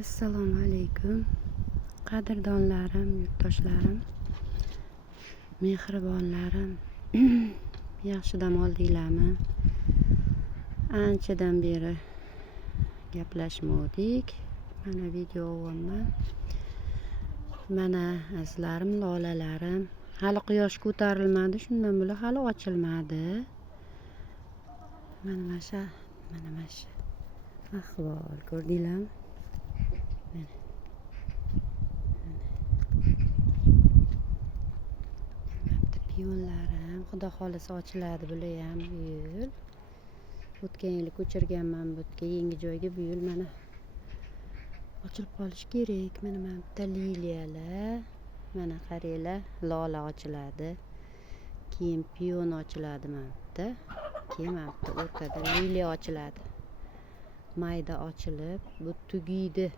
Assalomu alaykum qadrdonlarim, yurtdoshlarim, mehribonlarim. Yaxshi dam oldinglarmi? Anchadan beri gaplashmadik. Mana video olyapman. Mana azizlarim, lolalarim. Hali quyosh ko'tarilmadi, shundan bular hali ochilmadi. Mana shu ahvol, ko'rdinglarmi? Piyonlarim, xudo xolisa ochiladi bular ham bu yil. O'tgan yili ko'chirganman bu yerga, yangi joyga. Bu yil mana ochilib qolishi kerak. Mana bitta liliyalar, mana qaranglar, lola ochiladi. Keyin piyon ochiladi mana bitta. Keyin mana bitta o'rtada liliya ochiladi. Mayda ochilib, bu tugaydi.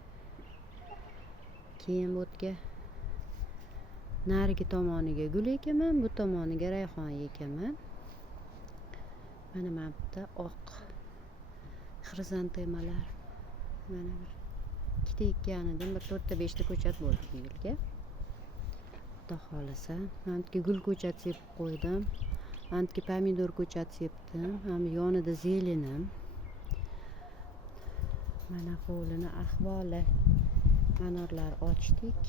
Keyin bu yerga narigi tomoniga gul ekaman, bu tomoniga rayhon ekaman. Mana bitta oq xrizantemalar. Mana bir ikkita ekkanidan bir 4-5 ta ko'chat bo'ldi bu yilga. Xudo xolisa, mana bu gul ko'chat sepib qo'ydim. Mana bu pomidor ko'chat sepdim. Ham yonida zelinim. Mana hovlini ahvoli. Anorlar ochdik.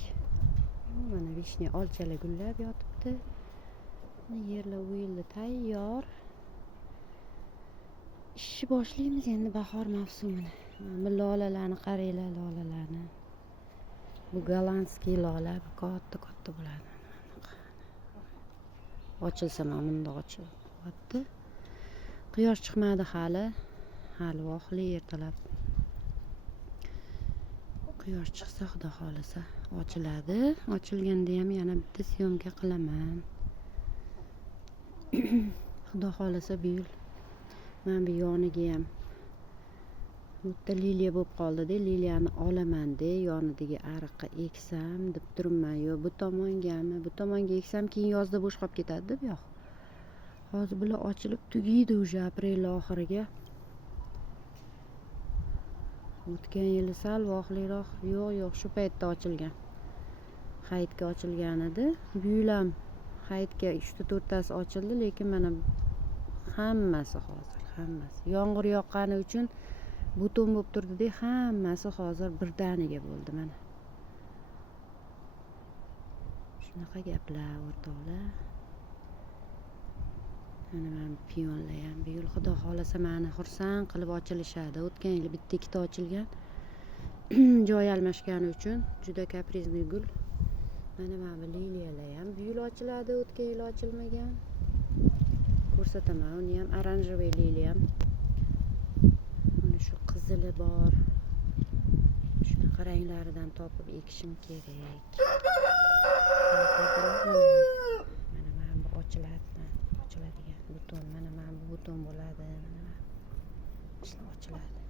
Mana vishnya olchalar gullab yotibdi. Yerlar o'yildi, tayyor. Ishni boshlaymiz endi bahor mavsumini. Bu lolalarni qaranglar, lolalarni. Bu gollandskiy lola, katta bo'ladi. Ochilsa mana bunda ochilyapti. Quyosh chiqmadi hali. Hali vaqtli ertalab. Quyosh chiqsa, xudo xolisa ochiladi. Ochilganda ham yana bitta syomka qilaman. Xudo xolisa bu yil men bu yoniga ham bitta liliya bo'lib qoldi-da, liliyani olaman de, yonidagi ariqqa eksam deb turibman. Yo bu tomongami, bu tomonga eksam keyin yozda bo'sh qolib ketadi-da bu yoq. Hozir bular ochilib tugaydi уже aprel oxiriga. O'tgan yili sal vaqtliroq, yo'q, shu paytda ochilgan. Hayitga ochilgan edi. Bu yil ham hayitga 3-4 tasi ochildi, lekin mana hammasi hozir, hammasi. Yomg'ir yoqqani uchun buton bo'lib turdi-da, hammasi hozir birdaniga bo'ldi mana. Shunaqa gaplar, o'rtoqlar. Mana piyonlar ham bu yil xudo xolisa meni xursand qilib ochilishadi. O'tgan yili bitta ikkita ochilgan. Joy almashgani uchun juda kaprizli gul. Mana bu liliyalar ham bu yil ochiladi, o'tgan yil ochilmagan. Ko'rsataman, uni ham oranjovoy liliya ham. Mana shu qizili bor. Shunaqa ranglaridan topib ekishim kerak. Mana bu ochiladi. Ochiladigan buton. Mana bu buton bo'ladi. Mana ochiladi.